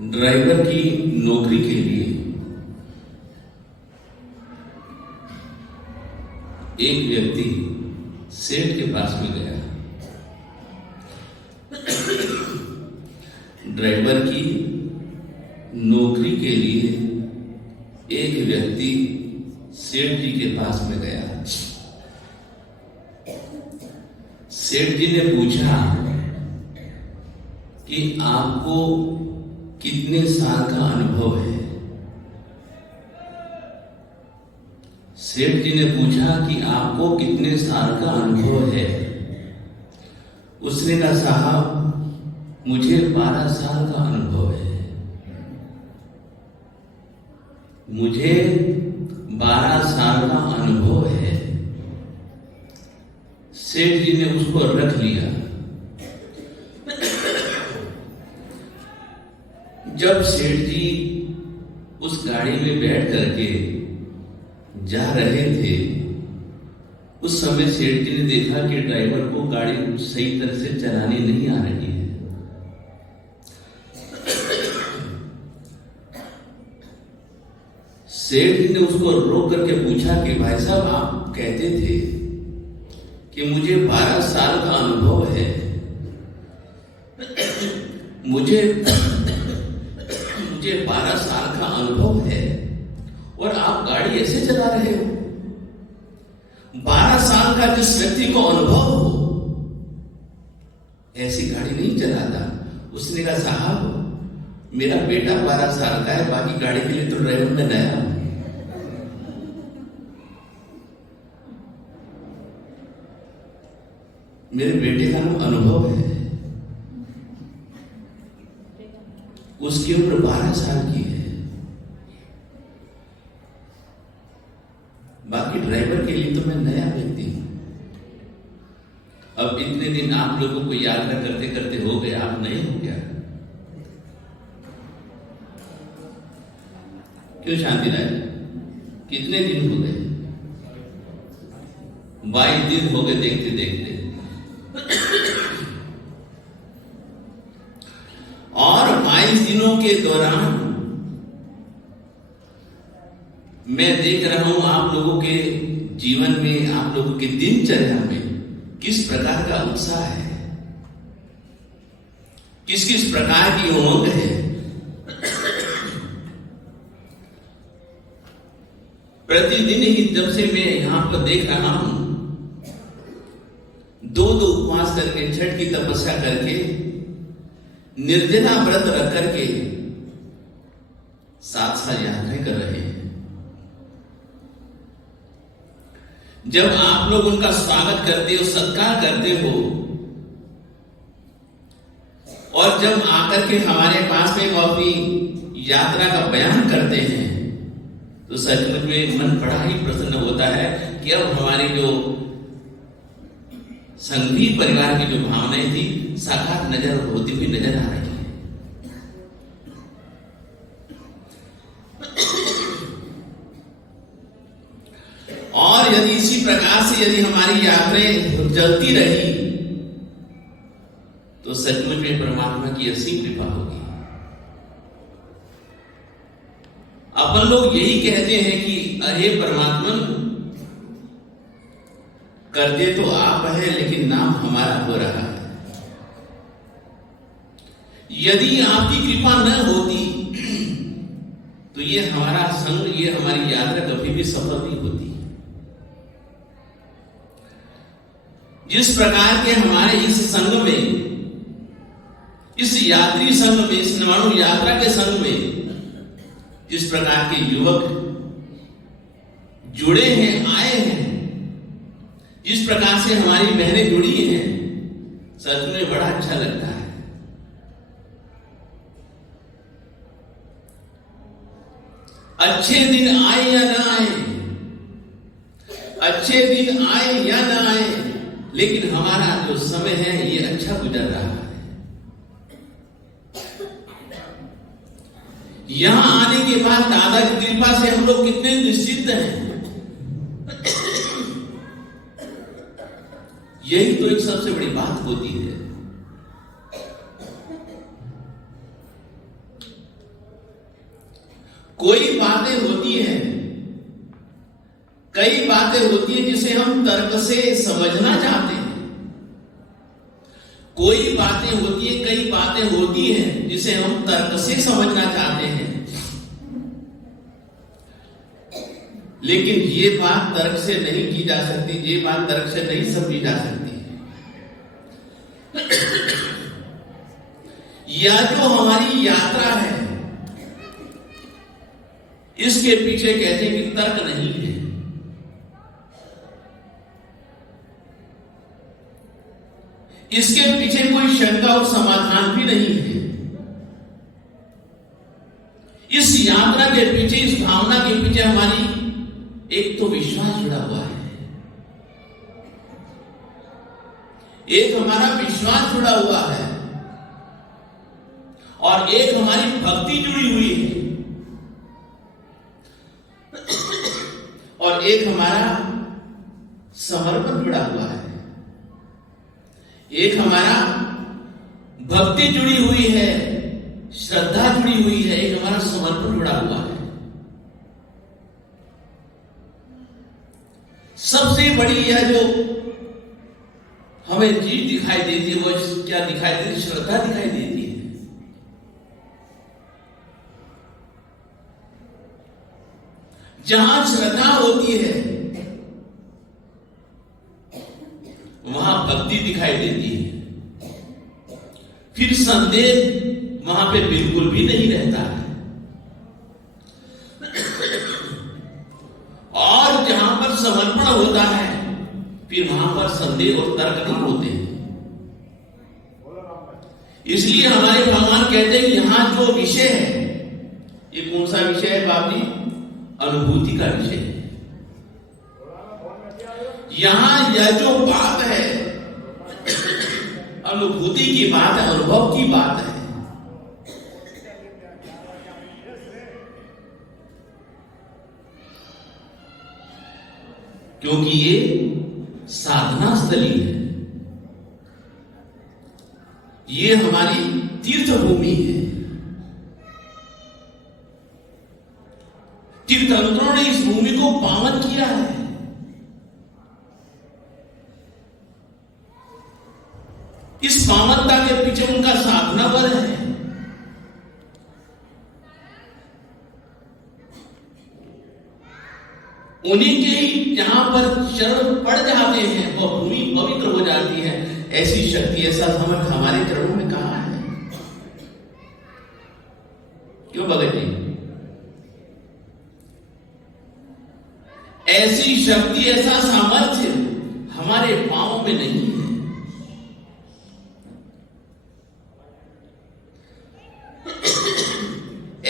Driver की नौकरी के लिए एक व्यक्ति सेठ के पास में गया। ड्राइवर की नौकरी के लिए एक व्यक्ति सेठ जी के पास में गया। सेठ जी ने पूछा कि आपको कितने साल का अनुभव है। सेठ जी ने पूछा कि आपको कितने साल का अनुभव है। उसने कहा साहब मुझे 12 साल का अनुभव है। मुझे 12 साल का अनुभव है। सेठ जी ने उसको रख लिया। जब सेठ जी उस गाड़ी में बैठ करके जा रहे थे, उस समय सेठ जी ने देखा कि ड्राइवर को गाड़ी सही तरह से चलानी नहीं आ रही है। सेठ जी ने उसको रोक करके पूछा कि भाई साहब आप कहते थे कि मुझे 12 साल का अनुभव है, मुझे 12 साल का अनुभव है और आप गाड़ी ऐसे चला रहे हो। 12 साल का जिस व्यक्ति को अनुभव हो ऐसी गाड़ी नहीं चलाता। उसने कहा साहब मेरा बेटा 12 साल का है, बाकी गाड़ी के लिए तो ड्राइवर में नया हूं। मेरे बेटे का अनुभव है, उसकी उम्र 12 साल की है, बाकी ड्राइवर के लिए तो मैं नया व्यक्ति हूं। अब इतने दिन आप लोगों को यात्रा करते करते हो गए, आप नए हो क्या? क्यों शांति राय? कितने दिन हो गए? 22 दिन हो गए देखते देखते। और 22 दिनों के दौरान मैं देख रहा हूं आप लोगों के जीवन में, आप लोगों के दिनचर्या में किस प्रकार का उत्साह है, किस किस प्रकार की उमंग है। प्रतिदिन ही जब से मैं यहां पर देख रहा हूं, 2 उपवास करके, छठ की तपस्या करके, निर्जला व्रत रख करके 7 यात्राएं कर रहे हैं। जब आप लोग उनका स्वागत करते हो, सत्कार करते हो, और जब आकर के हमारे पास में वो अपनी यात्रा का बयान करते हैं, तो सचमुच में मन बड़ा ही प्रसन्न होता है कि अब हमारी जो संघी परिवार की जो भावनाएं थी साकार नजर होती हुई नजर आ रही है। और यदि इसी प्रकार से यदि हमारी यात्राएं चलती रही तो सचमुच में परमात्मा की असीम कृपा होगी। अपन लोग यही कहते हैं कि अरे परमात्मा करते तो आप है लेकिन नाम हमारा हो रहा है। यदि आपकी कृपा न होती तो ये हमारा संग, ये हमारी यात्रा कभी भी सफल नहीं होती। जिस प्रकार के हमारे इस संघ में, इस यात्री संघ में, इस नवाणु यात्रा के संघ में जिस प्रकार के युवक जुड़े हैं, आए हैं, जिस प्रकार से हमारी बहनें जुड़ी हैं, सच में बड़ा अच्छा लगता है। अच्छे दिन आए या ना आए, अच्छे दिन आए या ना आए, लेकिन हमारा जो समय है ये अच्छा गुजर रहा है। यहां आने के बाद दादा की कृपा से हम लोग कितने निश्चित हैं। यही तो एक सबसे बड़ी बात होती है। कोई बातें होती हैं, कई बातें होती हैं जिसे हम तर्क से समझना चाहते हैं। कोई बातें होती है, कई बातें होती हैं जिसे हम तर्क से समझना चाहते हैं, लेकिन ये बात तर्क से नहीं की जा सकती, ये बात तर्क से नहीं समझी जा सकती। या जो हमारी यात्रा है, इसके पीछे कहते हैं कि तर्क नहीं है। इसके पीछे कोई शंका और समाधान भी नहीं है। इस यात्रा के पीछे, इस भावना के पीछे हमारी एक तो विश्वास जुड़ा हुआ है, एक हमारा विश्वास जुड़ा हुआ है, और एक हमारी भक्ति जुड़ी हुई है, और एक हमारा समर्पण जुड़ा हुआ है। एक हमारा भक्ति जुड़ी हुई है, श्रद्धा जुड़ी हुई है, एक हमारा समर्पण जुड़ा हुआ है। सबसे बड़ी यह जो हमें चीज दिखाई देती है, वो क्या दिखाई देती है? श्रद्धा दिखाई देती है। जहां श्रद्धा होती है वहां भक्ति दिखाई देती है, फिर संदेह वहां पे बिल्कुल भी नहीं रहता है। और जहां पर समर्पण होता है, फिर वहां पर संदेह और तर्क नहीं होते हैं। इसलिए हमारे भगवान कहते हैं कि यहां जो विषय है, ये कौन सा विषय है बाप जी? अनुभूति का विषय है। यहां यह जो बात है, अनुभूति की बात है, अनुभव की बात है। क्योंकि ये साधना स्थली है, ये हमारी तीर्थ भूमि है। तीर्थंकरों ने इस भूमि को पावन किया है। इस पावनता के पीछे उनका साधना बल है। उन्हीं के ही जहां पर चरण पड़ जाते हैं, वह भूमि पवित्र हो जाती है। ऐसी शक्ति, ऐसा समर्थ हमारे चरणों में कहां है? क्यों भगत जी? ऐसी शक्ति, ऐसा सामर्थ्य हमारे पांवों में नहीं है।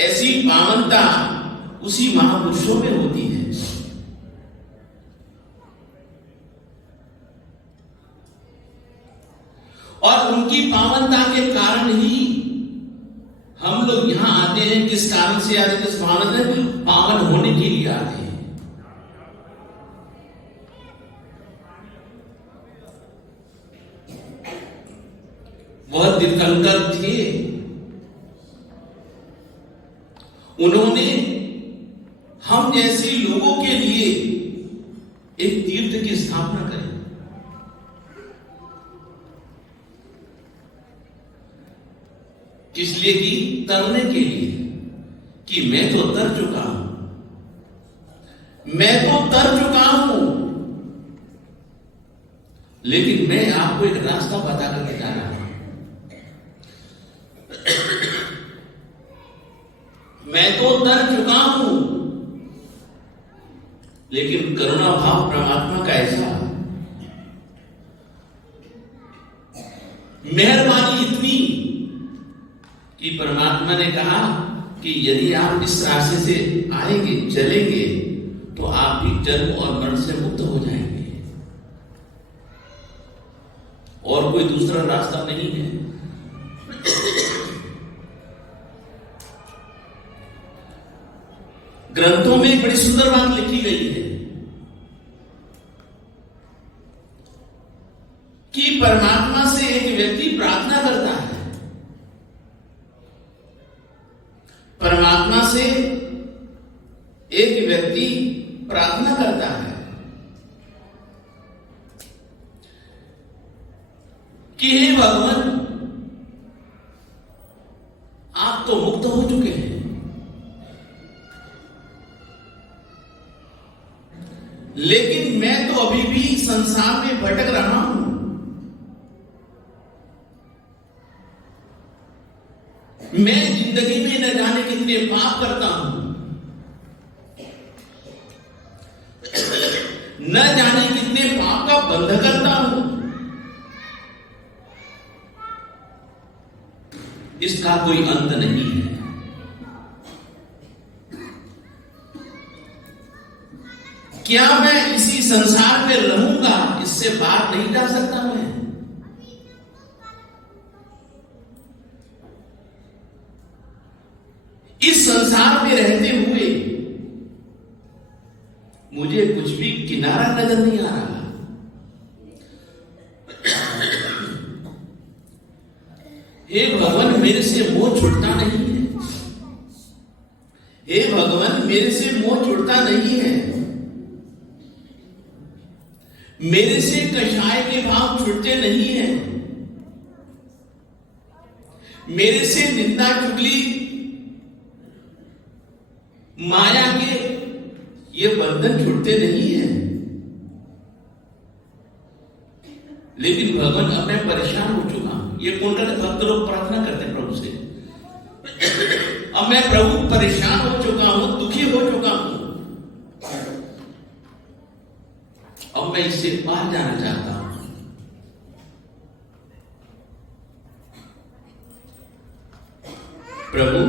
ऐसी पावनता उसी महापुरुषों में होती है। और उनकी पावनता के कारण ही हम लोग यहां आते हैं। किस कारण से आते हैं? किस भावना से? पावन होने के लिए आते हैं। वह तीर्थंकर थे, उन्होंने हम जैसे लोगों के लिए एक तीर्थ की स्थापना करी। इसलिए कि तरने के लिए, कि मैं तो तर चुका हूं, मैं तो तर चुका हूं, लेकिन मैं आपको एक रास्ता बता करके जा रहा हूं। मैं तो तर चुका हूं, लेकिन करुणा भाव परमात्मा का ऐसा, मेहरबानी इतनी कि परमात्मा ने कहा कि यदि आप इस रास्ते से आएंगे, चलेंगे, तो आप भी जन्म और मरण से मुक्त हो जाएंगे। और कोई दूसरा रास्ता नहीं है। ग्रंथों में एक बड़ी सुंदर बात लिखी गई है कि परमात्मा से एक व्यक्ति प्रार्थना करता है, परमात्मा से व्यक्ति प्रार्थना करता है कि हे भगवान, आप तो मुक्त हो चुके हैं, लेकिन मैं तो अभी भी संसार में भटक रहा हूं। मैं जिंदगी में न जाने कितने पाप करता हूं, न जाने कितने पाप का बंध करता हूं। इसका कोई अंत नहीं है। क्या मैं इसी संसार में रहूंगा? इससे बाहर नहीं जा सकता मैं? इस संसार में रहते हुए मुझे कुछ भी किनारा नजर नहीं आ रहा। हे भगवान, मेरे से मोह छूटता नहीं है। हे भगवान, मेरे से मोह छूटता नहीं है। मेरे से कषाय के भाव छूटते नहीं है। मेरे से निंदा चुगली माया के ये बंधन छूटते नहीं है। लेकिन भगवान, अब मैं परेशान हो चुका हूं। ये कुंडल भक्त लोग प्रार्थना करते हैं प्रभु से, अब मैं प्रभु परेशान हो चुका हूं, दुखी हो चुका हूं, अब मैं इससे पार जाना चाहता हूं। प्रभु,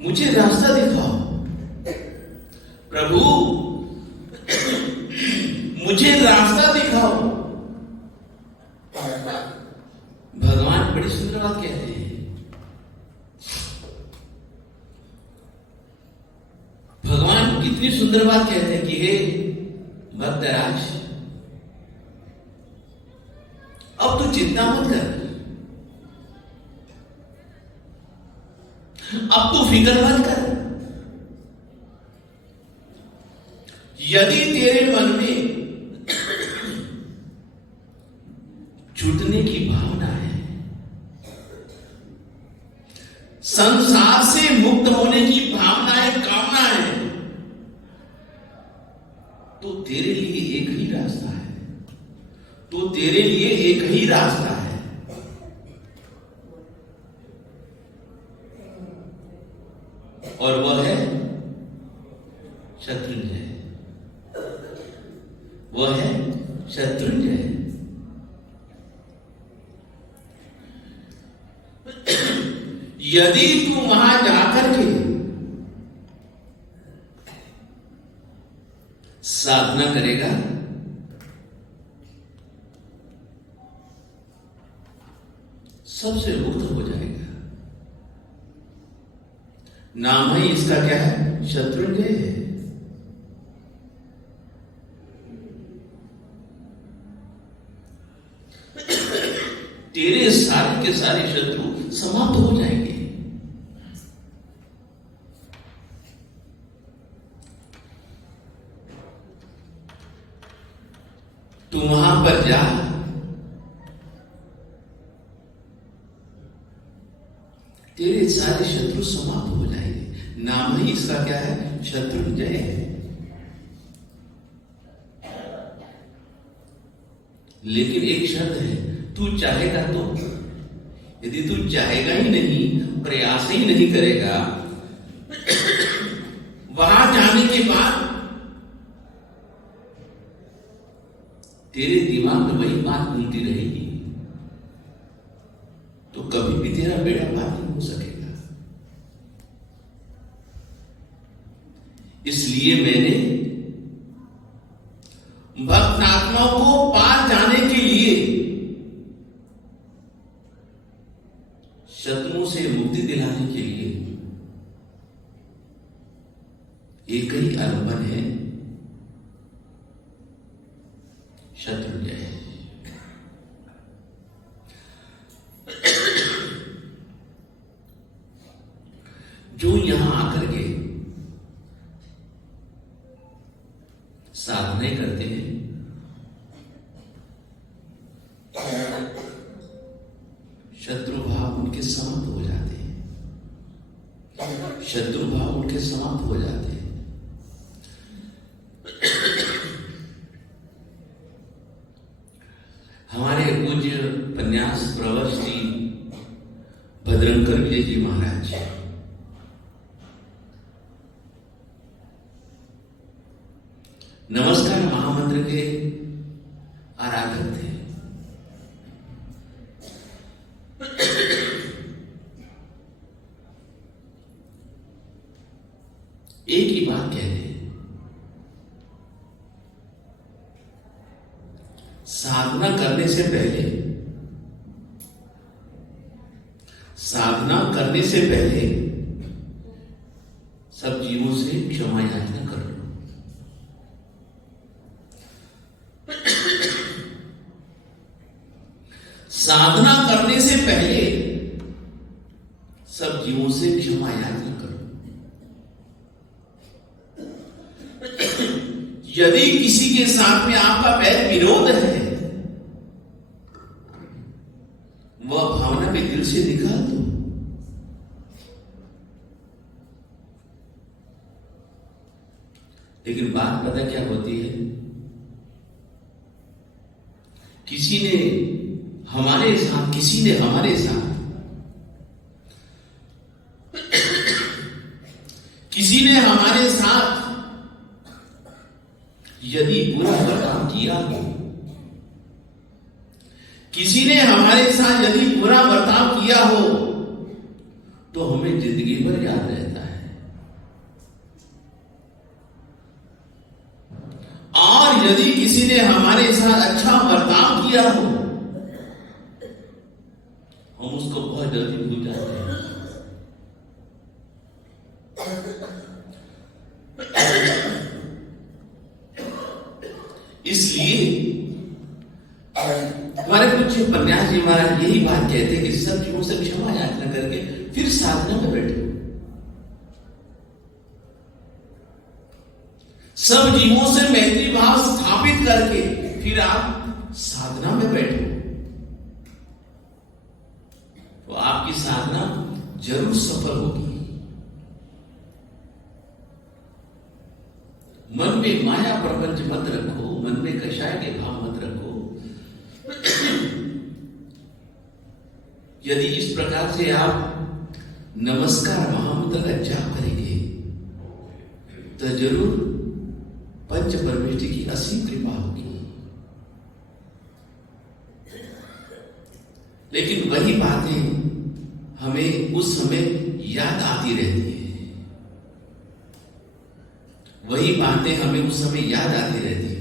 मुझे रास्ता दिखाओ। प्रभु, मुझे रास्ता दिखाओ। भगवान बड़ी सुंदर बात कहते हैं। भगवान कितनी सुंदर बात कहते हैं कि हे भक्तराज, अब तू चिंता मत कर, अब तू फिक्र मत कर। यदि तेरे मन में छूटने की भावना है, संसार से मुक्त होने की भावना है, कामना है, तो तेरे लिए एक ही रास्ता है। तो तेरे लिए एक ही रास्ता है, और वह है शत्रुंजय। वह है शत्रुंजय। यदि तू वहां जाकर के साधना करेगा, सबसे मुक्त हो जाएगा। नाम ही इसका क्या है? शत्रुंजय है। तेरे सारे के सारे शत्रु समाप्त हो जाएंगे। तू वहां पर जा, तेरे सारे शत्रु समाप्त हो जाएंगे। नाम ही इसका क्या है? शत्रुंजय है। लेकिन एक शर्त है, तू चाहेगा तो। यदि तू चाहेगा ही नहीं, प्रयास ही नहीं करेगा, वहां जाने के बाद तेरे दिमाग में वही बात घूमती रहेगी, तो कभी भी तेरा बेड़ा पार नहीं हो सकेगा। इसलिए मैंने भक्त आत्माओं को पार जाने के लिए, शत्रुओं से मुक्ति दिलाने के लिए एक ही आलंबन है, शत्रुंजय। जो यहां आकर के शत्रु भाव उनके समाप्त हो जाते हैं, शत्रु भाव उनके समाप्त हो जाते हैं। हमारे पूज्य उपन्यास प्रवर श्री भद्रंकर विजय जी महाराज नमस्कार महामंत्र के आराधक थे। एक ही बात कहते हैं, साधना करने से पहले, साधना करने से पहले सब जीवों से क्षमा याचना कर लो। साधना करने से पहले सब जीवों से क्षमा याचना करो। यदि किसी के साथ में आपका वैर विरोध है, वह भावना में दिल से निकाल दो। लेकिन बात पता क्या होती है, किसी ने हमारे साथ, किसी ने हमारे साथ, किसी ने हमारे साथ यदि बुरा बर्ताव किया हो, किसी ने हमारे साथ यदि बुरा बर्ताव किया हो, तो हमें जिंदगी भर याद रहता है। और यदि किसी ने हमारे साथ अच्छा बर्ताव किया हो, हम उसको बहुत जल्दी भूल जाते हैं। इसलिए हमारे पूज्य उपन्यास जी महाराज यही बात कहते हैं कि सब जीवों से क्षमा याचना करके फिर साधना में बैठो। सब जीवों से मैत्री भाव स्थापित करके फिर आप साधना में बैठो, तो आपकी साधना जरूर सफल होगी। मन में माया प्रपंच मत रखो, मन में कषाय के भाव मत रखो। यदि इस प्रकार से आप नमस्कार महामंत्र का जाप करेंगे, तो जरूर पंच परमेष्टि की असीम कृपा होगी। लेकिन वही बातें हमें उस समय याद आती रहती है, वही बातें हमें उस समय याद आती रहती है।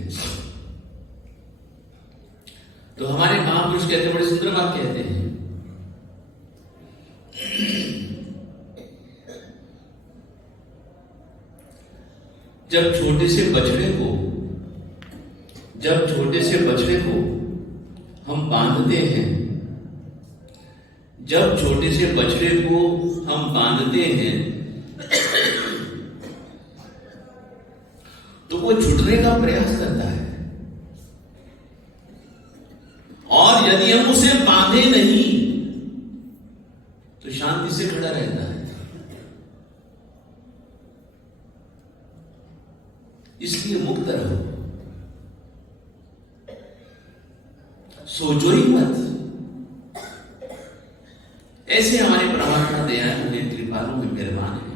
तो हमारे महापुरुष कहते, बड़े सुंदर बात कहते हैं, जब छोटे से बछड़े को हम बांधते हैं, जब छोटे से बछड़े को हम बांधते हैं, तो वो छूटने का प्रयास करता है। और यदि हम उसे बांधे नहीं, तो शांति से खड़ा रहता है। इसलिए मुक्त रहो, सोचो ही मत। ऐसे हमारे परमात्मा दयालु हैं, कृपालु में मेहरबान है।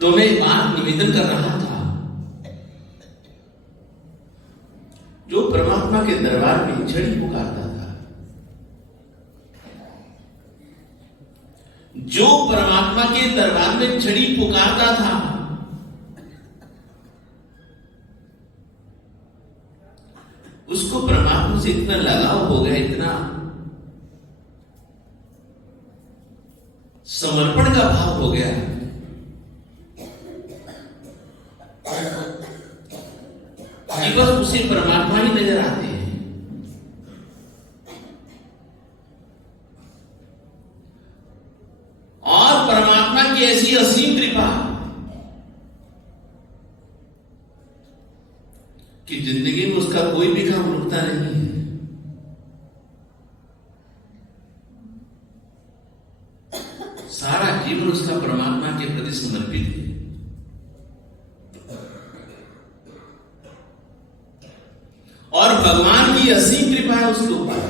तो मैं बात निवेदन कर रहा था, जो परमात्मा के दरबार में छड़ी पुकारता था, जो परमात्मा के दरबार में छड़ी पुकारता था, उसको परमात्मा से इतना लगाव हो गया, इतना समर्पण का भाव हो गया कि बस उसे परमात्मा ही नजर आते हैं। और परमात्मा की ऐसी असीम कृपा कि जिंदगी में उसका कोई भी काम रुकता नहीं है। सारा जीवन उसका परमात्मा के प्रति समर्पित है। और भगवान की असीम कृपा है उसके ऊपर।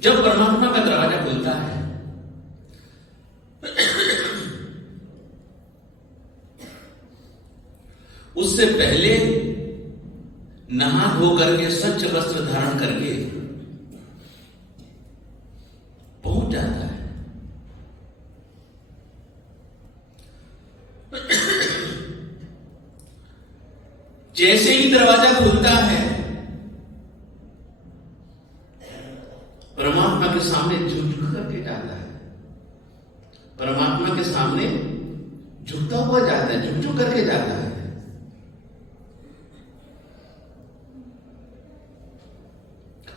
जब परमात्मा का दरवाजा खुलता है, उससे पहले नहा धो करके स्वच्छ वस्त्र धारण करके पहुंच जाता है। जैसे ही दरवाजा खुलता है, परमात्मा के सामने झुक करके जाता है। परमात्मा के सामने झुकता हुआ जाता है, झुक करके जाता है।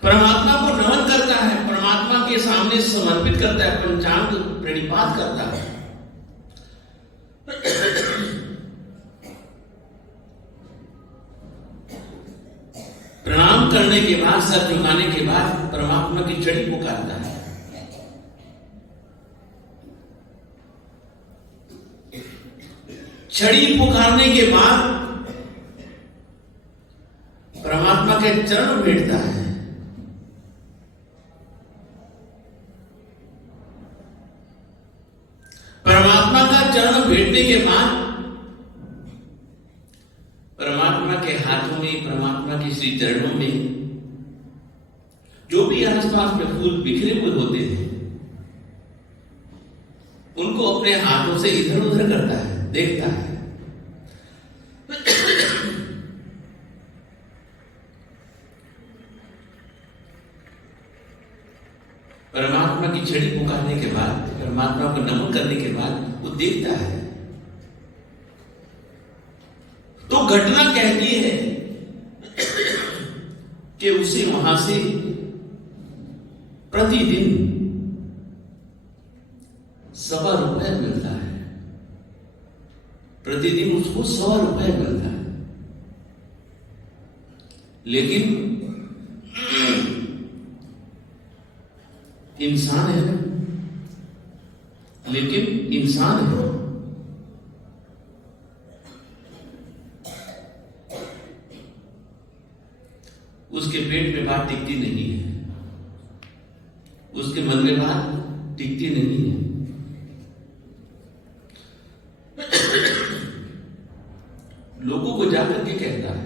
परमात्मा को नमन करता है, परमात्मा के सामने समर्पित करता है, पंचांग प्रणिपात करता है। प्रणाम करने के बाद, सर झुकाने के बाद परमात्मा की छड़ी पुकारता है। छड़ी पुकारने के बाद परमात्मा के चरण भेंटता है। परमात्मा का चरण भेंटने के बाद परमात्मा के हाथों में, परमात्मा के श्री चरणों में जो भी आसपास में फूल बिखरे हुए होते हैं, उनको अपने हाथों से इधर उधर करता है, देखता है। परमात्मा की छड़ी पुकारने के बाद, परमात्मा को नमन करने के बाद वो देखता है, तो घटना कहती है कि उसे वहां से प्रतिदिन ₹1.25 मिलता है। प्रतिदिन उसको ₹100 मिलता है। लेकिन इंसान है, लेकिन इंसान है, उसके पेट में बात टिकती नहीं है, उसके मन में बात टिकती नहीं है। लोगों को जाकर के कहता है,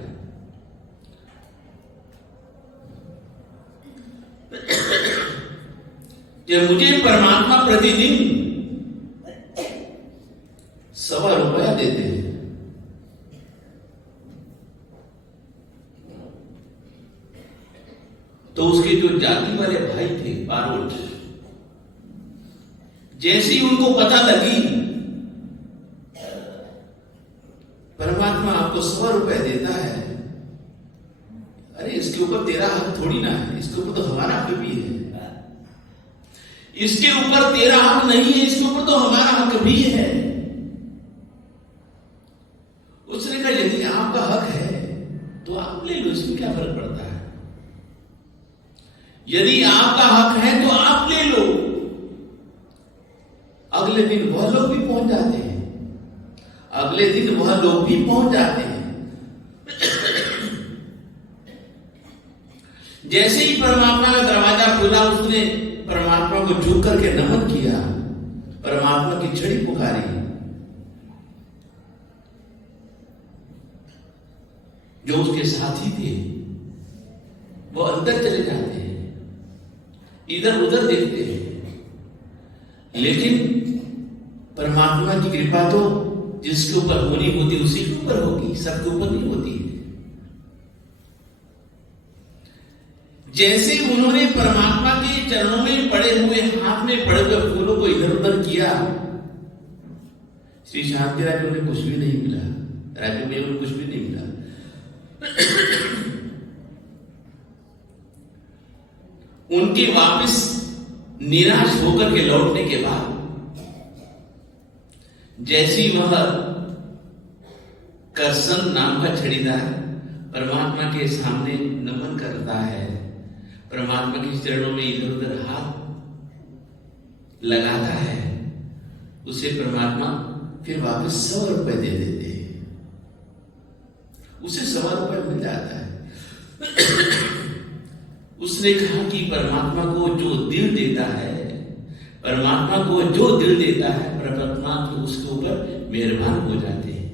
कि मुझे परमात्मा प्रतिदिन ₹1.25 देते हैं। तो उसके जो जाति वाले भाई थे बारोट, जैसे ही उनको पता लगी परमात्मा आपको ₹100 देता है, अरे इसके ऊपर तेरा हक थोड़ी ना है, इसके ऊपर तो हमारा हक भी है। इसके ऊपर तेरा हक नहीं है, इसके ऊपर तो हमारा हक भी है। उसने कहा यदि आपका हक है तो आप ले लो, इसमें क्या फर्क पड़ता है। यदि आपका हक है तो आप ले लो। अगले दिन वह लोग भी पहुंच जाते हैं, अगले दिन वह लोग भी पहुंच जाते हैं। जैसे ही परमात्मा का दरवाजा खुला, उसने परमात्मा को झुक करके नमन किया, परमात्मा की छड़ी पुकारी। जो उसके साथी थे वो अंदर चले जाते हैं, इधर उधर देखते हैं, लेकिन परमात्मा की कृपा तो जिसके ऊपर होनी होती उसी के ऊपर होगी, सबके ऊपर नहीं होती है। जैसे उन्होंने परमात्मा के चरणों में पड़े हुए, हाथ में पड़े हुए फूलों को इधर उधर किया, श्री शांति राय को कुछ भी नहीं मिला, राजू में उन्हें कुछ भी नहीं मिला। उनके वापस निराश होकर के लौटने के बाद जैसी वह करसन नाम का छड़ीदार परमात्मा के सामने नमन करता है, परमात्मा के चरणों में इधर उधर हाथ लगाता है, उसे परमात्मा फिर वापस 100 रुपए दे देते हैं, उसे 100 रुपए मिल जाता है। उसने कहा कि परमात्मा को जो दिल देता है, परमात्मा को जो दिल देता है, परमात्मा तो उसके ऊपर मेहरबान हो जाते हैं।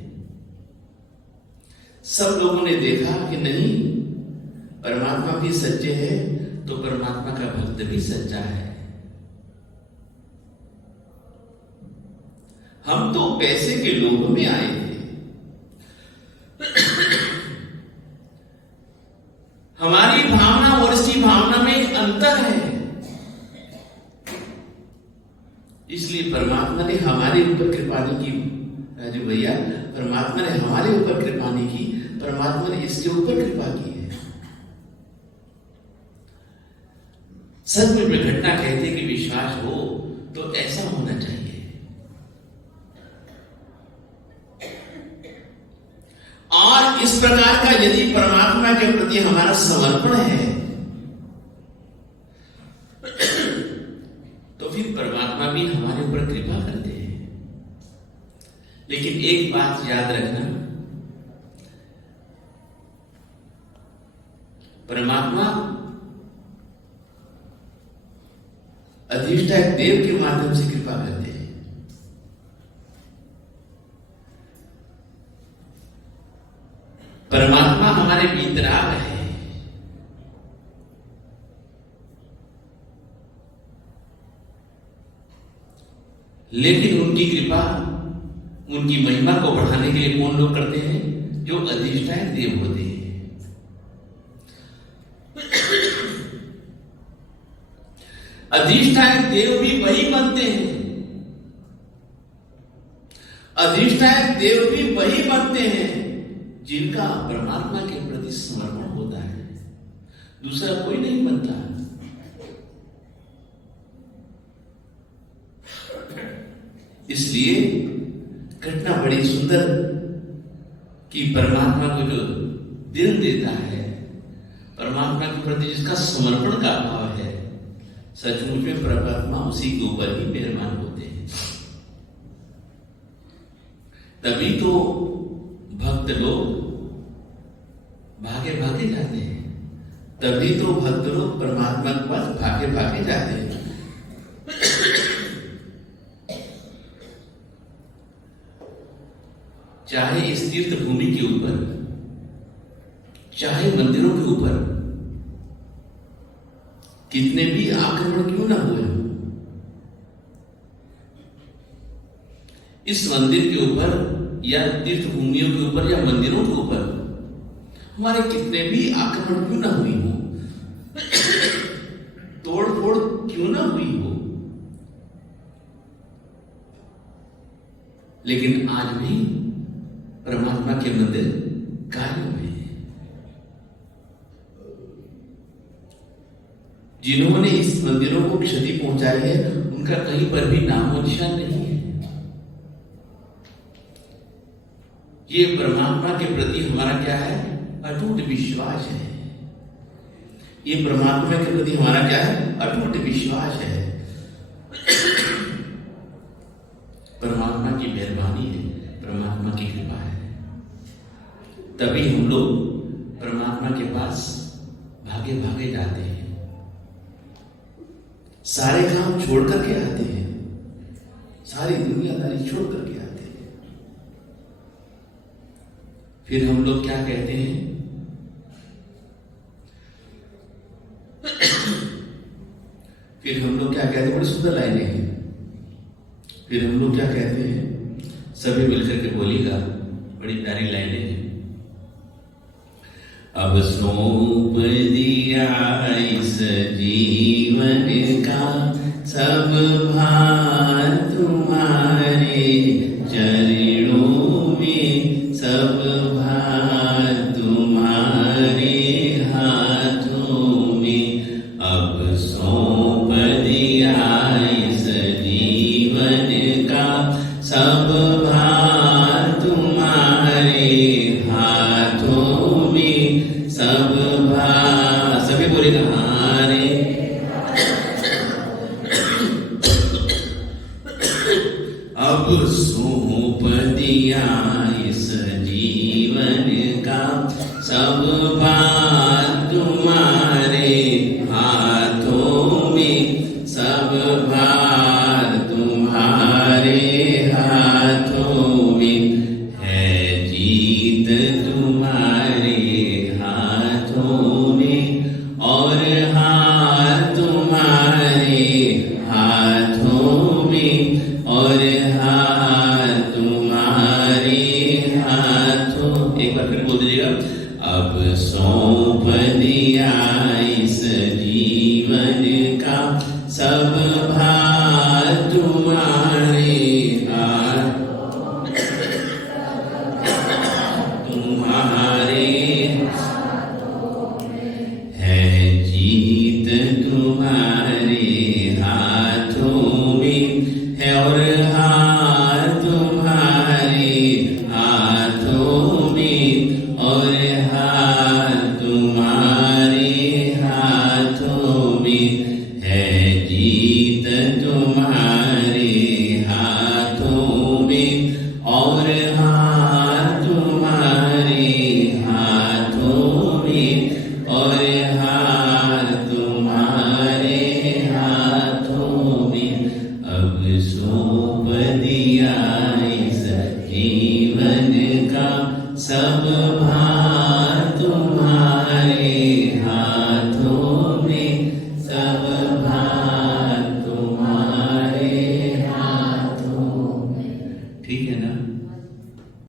सब लोगों ने देखा कि नहीं, परमात्मा भी सच्चे हैं तो परमात्मा का भक्त भी सच्चा है। हम तो पैसे के लोभ में आए थे, हमारी भावना और इसकी भावना में एक अंतर है, इसलिए परमात्मा ने हमारे ऊपर कृपा नहीं की। राजू भैया, परमात्मा ने हमारे ऊपर कृपा नहीं की, परमात्मा ने इसके ऊपर कृपा की है। सच में घटना कहते कि विश्वास हो तो ऐसा होना चाहिए। और इस प्रकार का यदि परमात्मा के प्रति हमारा समर्पण है तो फिर परमात्मा भी हमारे ऊपर कृपा करते हैं। लेकिन एक बात याद रखना, परमात्मा अधिष्ठायक देव के माध्यम से कृपा करते हैं। परमात्मा हमारे वीतराग है, लेकिन उनकी कृपा, उनकी महिमा को बढ़ाने के लिए कौन लोग करते हैं? जो अधिष्ठायक देव होते हैं। अधिष्ठायक देव भी वही बनते हैं, अधिष्ठायक देव भी वही बनते हैं जिनका परमात्मा के प्रति समर्पण होता है, दूसरा कोई नहीं बनता। इसलिए घटना बड़ी सुंदर कि परमात्मा को जो दिल देता है, परमात्मा के प्रति जिसका समर्पण का भाव है, सचमुच में परमात्मा उसी के ऊपर ही मेहरबान होते हैं। तभी तो भक्त लोग भागे भागे जाते हैं, तभी तो भक्त लोग परमात्मा के पास भागे भागे जाते हैं। चाहे इस तीर्थ भूमि के ऊपर, चाहे मंदिरों के ऊपर कितने भी आक्रमण क्यों ना हुए, इस मंदिर के ऊपर या तीर्थ भूमियों के ऊपर या मंदिरों के ऊपर हमारे कितने भी आक्रमण क्यों ना हुई हो, तोड़ फोड़ क्यों ना हुई हो, लेकिन आज भी परमात्मा के मंदिर कायम है। जिन्होंने इस मंदिरों को क्षति पहुंचाई है, उनका कहीं पर भी नामो निशान नहीं है। ये परमात्मा के प्रति हमारा क्या है? अटूट विश्वास है। ये परमात्मा के प्रति हमारा क्या है? अटूट विश्वास है। परमात्मा की मेहरबानी है, परमात्मा की कृपा है, तभी हम लोग परमात्मा के पास भागे भागे जाते हैं, सारे काम छोड़ करके आते हैं, सारी दुनियादारी छोड़ करके आते हैं। फिर हम लोग क्या कहते हैं? फिर हम लोग क्या कहते हैं? बड़ी सुंदर लाइनें हैं। फिर हम लोग क्या कहते हैं? सभी मिलकर के बोलिएगा, बड़ी प्यारी लाइनें हैं। अब सौंप दिया इस जीवन का सब भार तुम्हारे चरणों में, सब भार तुम्हारे हाथों में। अब सौंप दिया इस जीवन का सब भार तुम्हारे हाथों में, सब भार, सभी बोलेगा हारे। अब सौंप दिया इस जीवन का सब भार तुम्हारे हाथों में, सब भार तुम्हारे हाथों में, है जीत तुम्हारे हाथों में, और हार तुम्हारे हाथों में, और हार तुम्हारे हाथों। एक बार फिर बोल दीजिएगा। अब सौंप दिया इस जीवन का सब भार तुम्हारे हाथ तुम्हारे, है जीत तुम्हारे हाथों में, है और हार तुम्हारे हाथों में, और हार तुम्हारे हाथों में, है जीत तुम्हारे हाथों में, और हार तुम्हारे हाथों में, और हार तुम्हारे हाथों में। अब सौंप दिया इस जीवन का सब